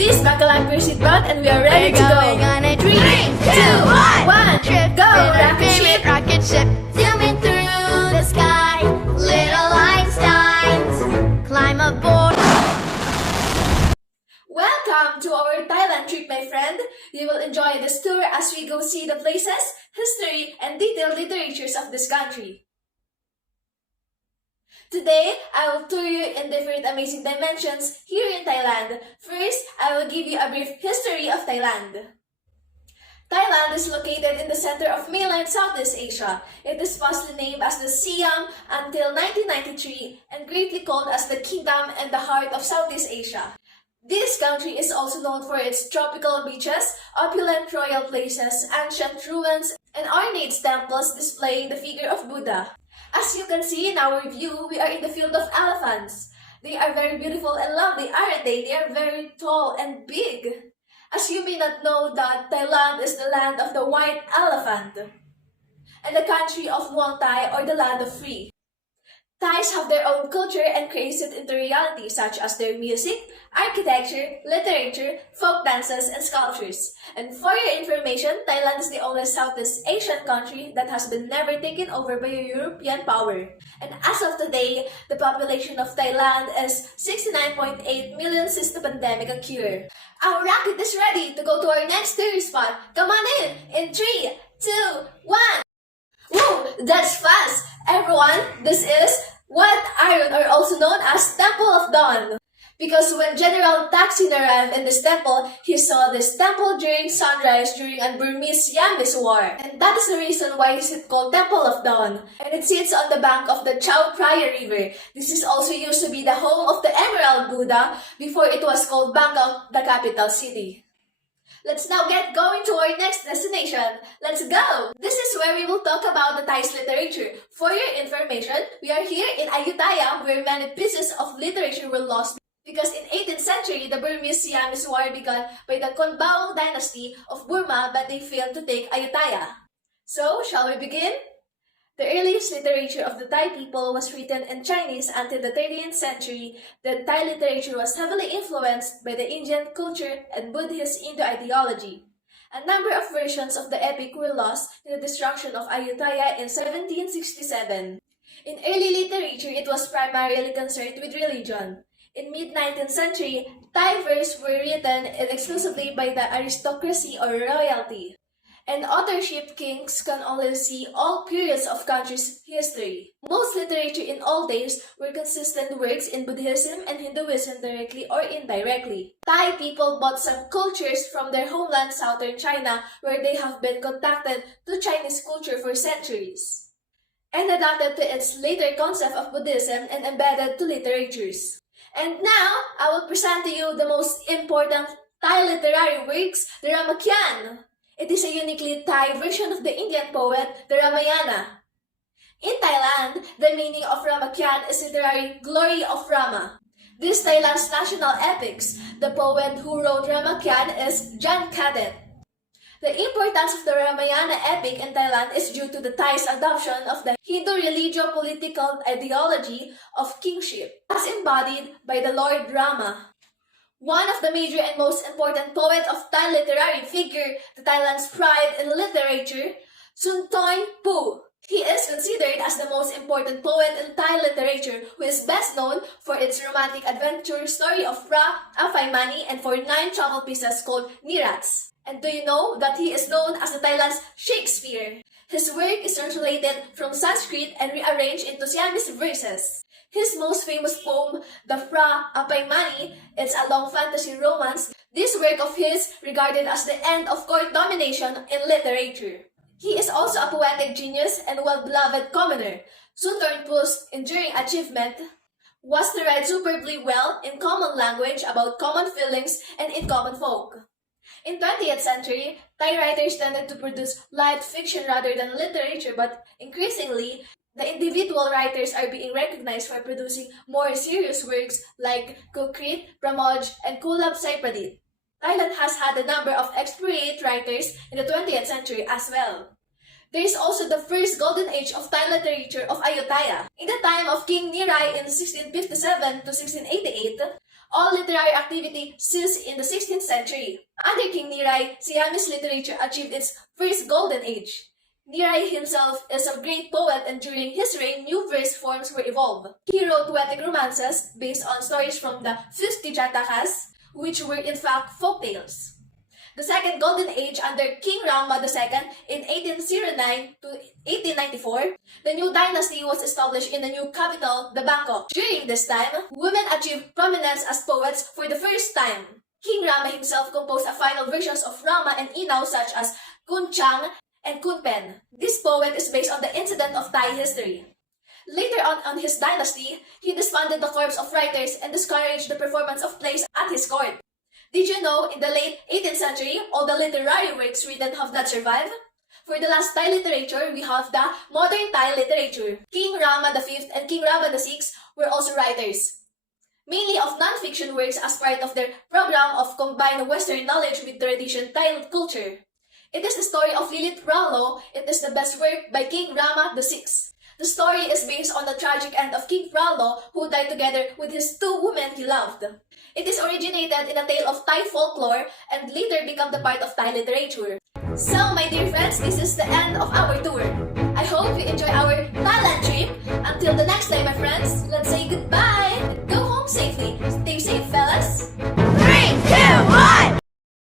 Please buckle up your seatbelt and we are ready to go. Going on a 3, 2, 1, trip. go, with our rocket ship. favorite rocket ship. Zooming through the sky, little Einsteins climb aboard. Welcome to our Thailand trip, my friend. You will enjoy this tour as we go see the places, history, and detailed literatures of this country. Today, I will tour you in different amazing dimensions here in Thailand. First, I will give you a brief history of Thailand. Thailand is located in the center of mainland Southeast Asia. It is falsely named as the Siam until 1993 and greatly called as the Kingdom and the Heart of Southeast Asia. This country is also known for its tropical beaches, opulent royal places, ancient ruins, and ornate temples displaying the figure of Buddha. As you can see in our view, we are in the field of elephants. They are very beautiful and lovely, aren't they? They are very tall and big. As you may not know that Thailand is the land of the white elephant and the country of Muang Thai, or the land of free. Thais have their own culture and create it into reality, such as their music, architecture, literature, folk dances, and sculptures. And for your information, Thailand is the only Southeast Asian country that has been never taken over by a European power. And as of today, the population of Thailand is 69.8 million since the pandemic occurred. Our rocket is ready to go to our next tourist spot. Come on in 3, 2, 1. Whoa, that's fast! Everyone, this is Wat Iron, or also known as Temple of Dawn. Because when General Taksin arrived in this temple, he saw this temple during sunrise during a Burmese-Siamese war. And that is the reason why it is called Temple of Dawn. And it sits on the bank of the Chao Phraya River. This is also used to be the home of the Emerald Buddha before it was called Bangkok, the capital city. Let's now get going to our next destination. Let's go! This is where we will talk about the Thais literature. For your information, we are here in Ayutthaya, where many pieces of literature were lost because in 18th century, the Burmese-Siamese war began by the Konbaung dynasty of Burma, but they failed to take Ayutthaya. So, shall we begin? The earliest literature of the Thai people was written in Chinese until the 13th century. The Thai literature was heavily influenced by the Indian culture and Buddhist Indo-ideology. A number of versions of the epic were lost in the destruction of Ayutthaya in 1767. In early literature, it was primarily concerned with religion. In mid-19th century, Thai verse were written exclusively by the aristocracy or royalty. And authorship kings can only see all periods of country's history. Most literature in all days were consistent works in Buddhism and Hinduism directly or indirectly. Thai people bought some cultures from their homeland southern China, where they have been contacted to Chinese culture for centuries, and adapted to its later concept of Buddhism and embedded to literatures. And now, I will present to you the most important Thai literary works, the Ramakyan. It is a uniquely Thai version of the Indian poet, the Ramayana. In Thailand, the meaning of Ramakyan is literary glory of Rama. This Thailand's national epics. The poet who wrote Ramakyan is Jan Kadet. The importance of the Ramayana epic in Thailand is due to the Thais adoption of the Hindu religio-political ideology of kingship, as embodied by the Lord Rama. One of the major and most important poet of Thai literary figure, the Thailand's pride in literature, Suntoin Phu. He is considered as the most important poet in Thai literature, who is best known for its romantic adventure story of Phra Aphai-Mani and for 9 travel pieces called Nirats. And do you know that he is known as the Thailand's Shakespeare? His work is translated from Sanskrit and rearranged into Siamese verses. His most famous poem, the Phra Aphai-Mani, is a long fantasy romance. This work of his regarded as the end of court domination in literature. He is also a poetic genius and well-beloved commoner. Suntoin Phu's enduring achievement was to write superbly well in common language about common feelings and in common folk. In 20th century, Thai writers tended to produce light fiction rather than literature, but increasingly, the individual writers are being recognized for producing more serious works like Kukrit, Pramoj, and Kulab Saipadit. Thailand has had a number of expert writers in the 20th century as well. There is also the first golden age of Thai literature of Ayutthaya. In the time of King Nirai in 1657 to 1688, All literary activity ceased in the 16th century. Under King Nirai, Siamese literature achieved its first golden age. Nirai himself is a great poet, and during his reign, new verse forms were evolved. He wrote poetic romances based on stories from the 50 Jatakas, which were in fact folk tales. The second golden age under King Rama II in 1809 to 1894, the new dynasty was established in the new capital, the Bangkok. During this time, women achieved prominence as poets for the first time. King Rama himself composed a final versions of Rama and Inaw such as Kun Chang and Kun Pen. This poet is based on the incident of Thai history. Later on his dynasty, he disbanded the corps of writers and discouraged the performance of plays at his court. Did you know in the late 18th century, all the literary works written have not survived? For the last Thai literature, we have the modern Thai literature. King Rama V and King Rama VI were also writers, mainly of non-fiction works as part of their program of combined Western knowledge with traditional Thai culture. It is the story of Lilith Ralo. It is the best work by King Rama VI. The story is based on the tragic end of King Ralo, who died together with his two women he loved. It is originated in a tale of Thai folklore and later become the part of Thai literature. So, my dear friends, this is the end of our tour. I hope you enjoy our Thailand